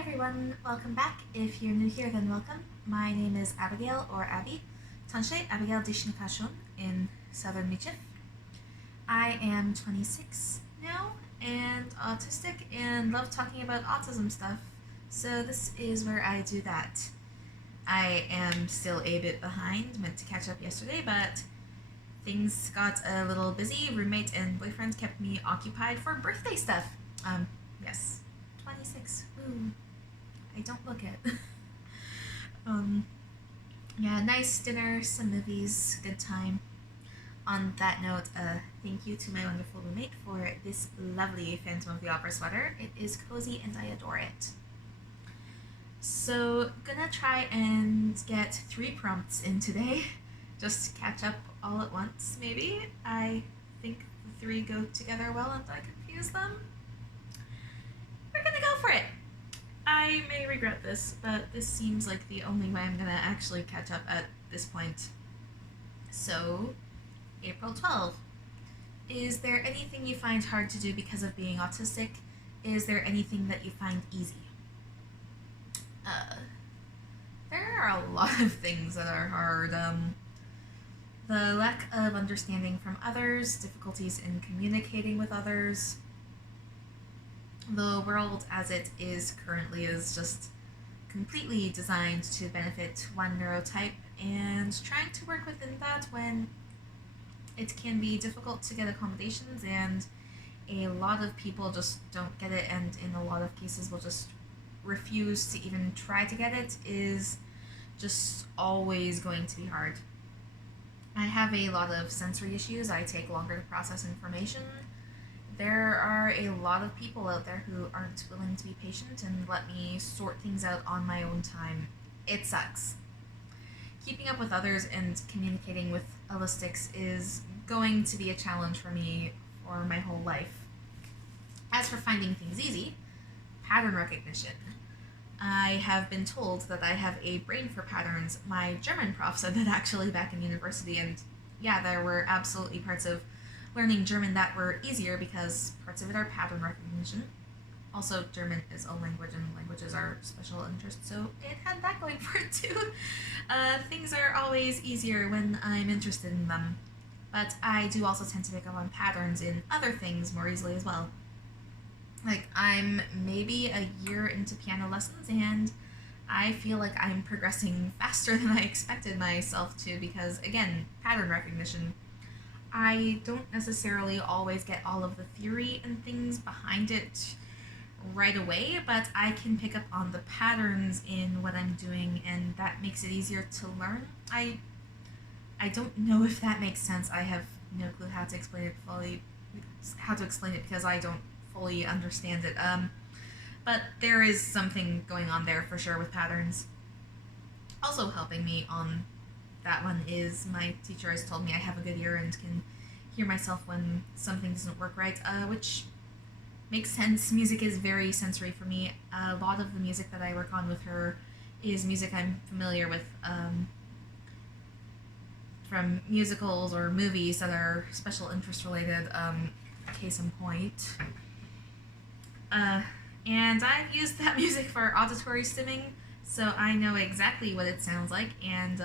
everyone, welcome back. If you're new here, then welcome. My name is Abigail, or Abby. Tanshe Abigail Dishinkashun in Southern Michif. I am 26 now and autistic and love talking about autism stuff. So this is where I do that. I am still a bit behind, meant to catch up yesterday, but things got a little busy. Roommate and boyfriend kept me occupied for birthday stuff. Yes, 26. Ooh, I don't look it. Yeah, nice dinner, some movies, good time. On that note, thank you to my wonderful roommate for this lovely Phantom of the Opera sweater. It is cozy and I adore it. So, gonna try and get 3 prompts in today. Just catch up all at once, maybe. I think the 3 go together well and I confuse them. We're gonna go for it. I may regret this, but this seems like the only way I'm gonna actually catch up at this point. So, April 12th. Is there anything you find hard to do because of being autistic? Is there anything that you find easy? There are a lot of things that are hard. The lack of understanding from others, difficulties in communicating with others. The world as it is currently is just completely designed to benefit one neurotype, and trying to work within that when it can be difficult to get accommodations, and a lot of people just don't get it, and in a lot of cases will just refuse to even try to get it, is just always going to be hard. I have a lot of sensory issues. I take longer to process information. There are a lot of people out there who aren't willing to be patient and let me sort things out on my own time. It sucks. Keeping up with others and communicating with allistics is going to be a challenge for me for my whole life. As for finding things easy, pattern recognition. I have been told that I have a brain for patterns. My German prof said that actually back in university, and yeah, there were absolutely parts of learning German that were easier because parts of it are pattern recognition. Also, German is a language and languages are special interest, so it had that going for it too. Things are always easier when I'm interested in them, but I do also tend to pick up on patterns in other things more easily as well. Like, I'm maybe a year into piano lessons and I feel like I'm progressing faster than I expected myself to because, again, pattern recognition. I don't necessarily always get all of the theory and things behind it right away, but I can pick up on the patterns in what I'm doing, and that makes it easier to learn. I don't know if that makes sense. I have no clue how to explain it because I don't fully understand it. But there is something going on there for sure with patterns. Also helping me on that one is my teacher has told me I have a good ear and can hear myself when something doesn't work right, which makes sense. Music is very sensory for me. A lot of the music that I work on with her is music I'm familiar with from musicals or movies that are special interest related, case in point. And I've used that music for auditory stimming, so I know exactly what it sounds like, and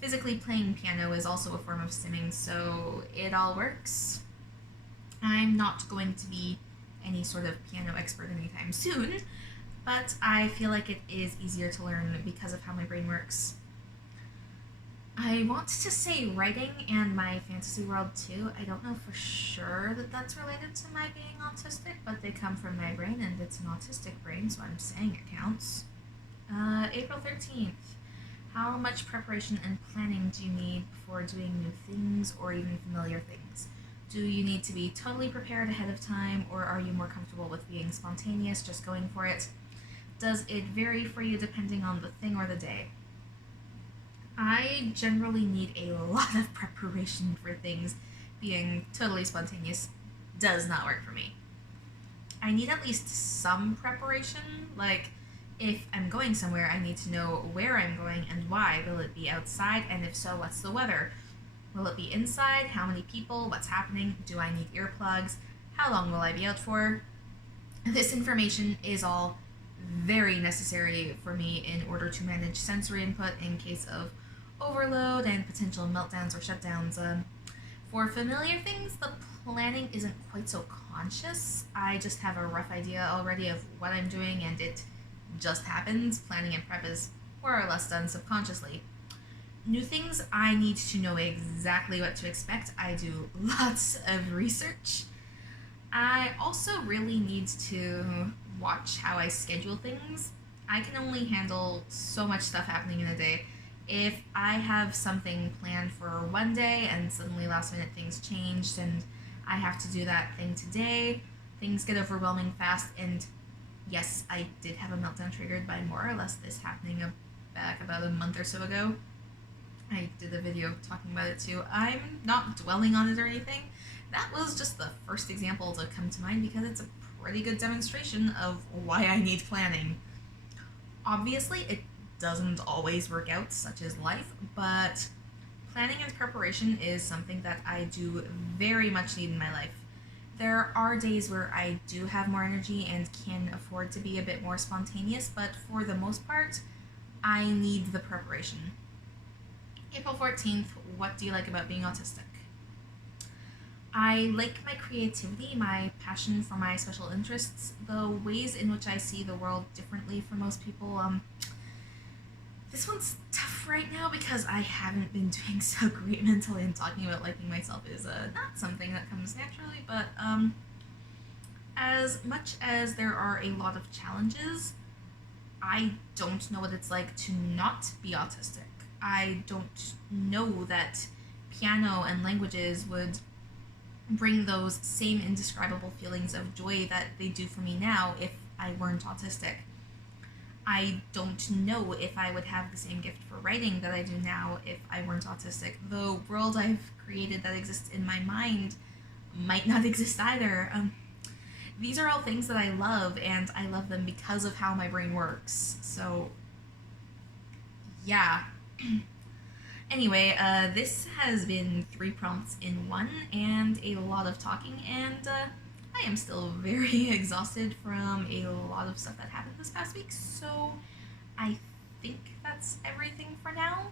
physically playing piano is also a form of stimming, so it all works. I'm not going to be any sort of piano expert anytime soon, but I feel like it is easier to learn because of how my brain works. I want to say writing and my fantasy world too. I don't know for sure that that's related to my being autistic, but they come from my brain and it's an autistic brain, so I'm saying it counts. April 13th. How much preparation and planning do you need before doing new things or even familiar things? Do you need to be totally prepared ahead of time, or are you more comfortable with being spontaneous, just going for it? Does it vary for you depending on the thing or the day? I generally need a lot of preparation for things. Being totally spontaneous does not work for me. I need at least some preparation, like if I'm going somewhere, I need to know where I'm going and why. Will it be outside? And if so, what's the weather? Will it be inside? How many people? What's happening? Do I need earplugs? How long will I be out for? This information is all very necessary for me in order to manage sensory input in case of overload and potential meltdowns or shutdowns. For familiar things, the planning isn't quite so conscious. I just have a rough idea already of what I'm doing and it just happens. Planning and prep is more or less done subconsciously. New things, I need to know exactly what to expect. I do lots of research. I also really need to watch how I schedule things. I can only handle so much stuff happening in a day. If I have something planned for one day and suddenly last minute things changed and I have to do that thing today, things get overwhelming fast. And yes, I did have a meltdown triggered by more or less this happening back about a month or so ago. I did a video talking about it too. I'm not dwelling on it or anything. That was just the first example to come to mind because it's a pretty good demonstration of why I need planning. Obviously, it doesn't always work out, such as life, but planning and preparation is something that I do very much need in my life. There are days where I do have more energy and can afford to be a bit more spontaneous, but for the most part, I need the preparation. April 14th, what do you like about being autistic? I like my creativity, my passion for my special interests, the ways in which I see the world differently from most people. This one's tough right now because I haven't been doing so great mentally, and talking about liking myself is not something that comes naturally, but as much as there are a lot of challenges, I don't know what it's like to not be autistic. I don't know that piano and languages would bring those same indescribable feelings of joy that they do for me now if I weren't autistic. I don't know if I would have the same gift for writing that I do now if I weren't autistic. The world I've created that exists in my mind might not exist either. These are all things that I love, and I love them because of how my brain works. So, yeah. Anyway, this has been 3 prompts in one and a lot of talking, and I am still very exhausted from a lot of stuff that happened this past week, so I think that's everything for now.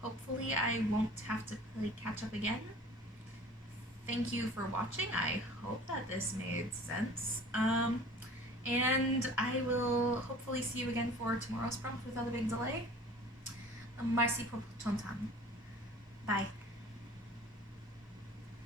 Hopefully I won't have to play catch up again. Thank you for watching. I hope that this made sense. And I will hopefully see you again for tomorrow's prompt without a big delay. Merci pour ton temps. Bye.